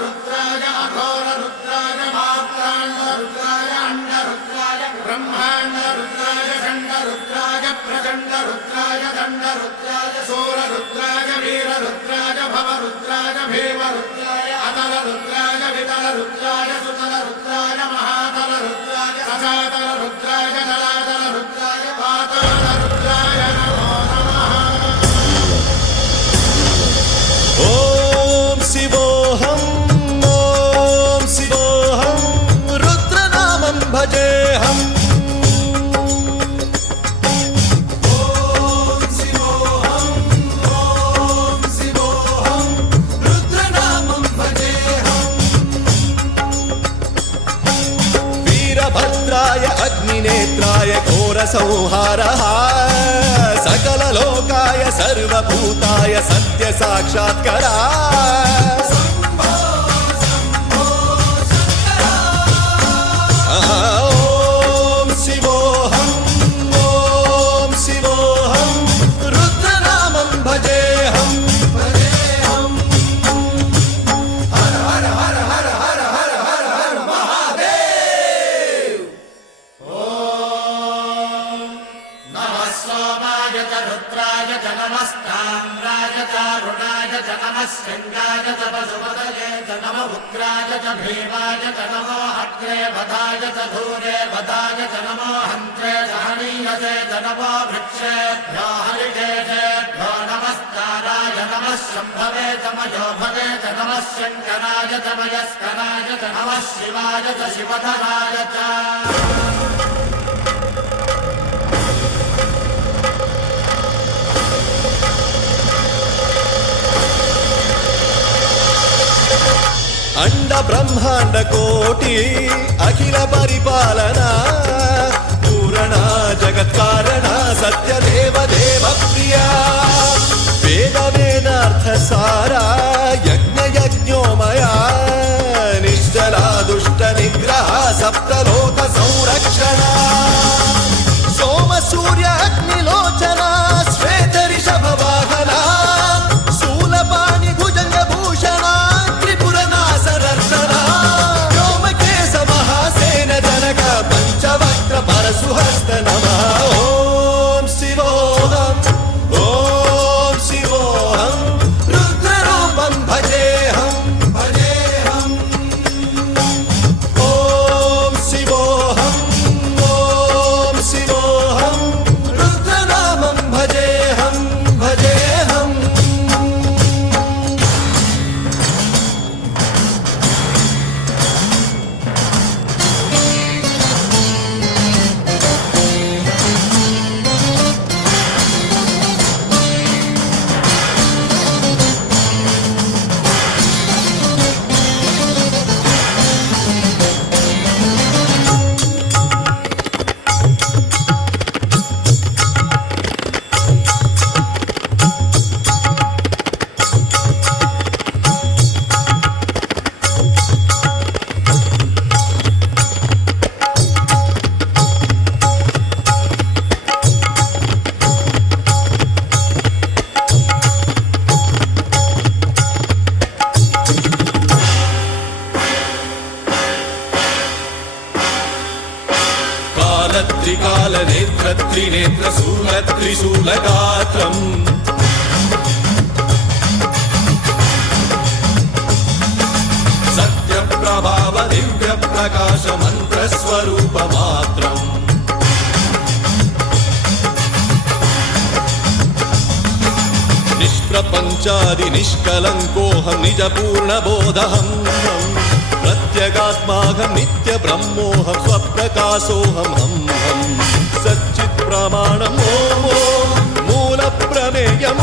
रुद्राय अघोर रुद्राय मात्राण्ड रुद्राय अंड रुद्राय ब्रह्मांड रुद्राय खंड रुद्राय प्रचंड रुद्राय दंड रुद्राय सूर रुद्राय वीर रुद्राय भव रुद्राय भीम रुद्राय अतल रुद्राय वितल रुद्राय सुतल रुद्राय महातल रुद्राय सजातल रुद्राय जलातल रुद्राय पाताल रुद्राय नमो नमः। ओम शिवोऽहं रुद्रनामं भजेऽहम्। वीरभद्राय अग्निनेत्राय घोरसंहारः सकललोकाय सर्वभूताय सत्यसाक्षात्करा। ॐ शिवोऽहं रुद्रनामं भजेऽहम्। हर हर हर हर हर हर हर हर महादेव। नमः सोमाय च रुद्राय च नमस्ताम्राय च अरुणाय च नमः शृङ्गाय च पशुपतये च नमः उग्राय च भीमाय च नमो अग्रे वधाय च धूरे वधाय च नमो हन्त्रे च हनीयसे च नमो वृक्षेभ्यो हरिकेशेभ्यो नमस्काराय नमः शम्भवे च मयोभवे च नमः शङ्कराय च मयस्कराय च नमः शिवाय च शिवधराय च। अंड ब्रह्मांड कोटि अखिल परिपालना पूरणा जगत्कारणा सत्यदेव देव प्रिया वेद वेदार्थ सारा यज्ञ यज्ञोमया निश्चला दुष्ट निग्रह सप्तलोक संरक्षणा सोम सूर्य अग्निलोचना श्वेत ऋषभ वाहना शूलपाणि भुजंग भूषणा पंचवक्त्र परशुहस्त नमः। ओम शिवोऽहं रुद्ररूपं भजेऽहम्। ओम शिवोऽहं रुद्रनामं भजेऽहम्। त्रिकाल नेत्र त्रिनेत्र शूल त्रिशूलगात्रम् सत्य प्रभाव दिव्य प्रकाश मंत्र स्वरूप मात्रम् निष्प्रपंचादि निष्कलंकोऽहं निज पूर्ण बोधहम् प्रत्यगात्माहं नित्य ब्रह्मोऽहं स्वप्रकाशोऽहं सच्चित् प्रमाणम् ओम मूल प्रमेयम्।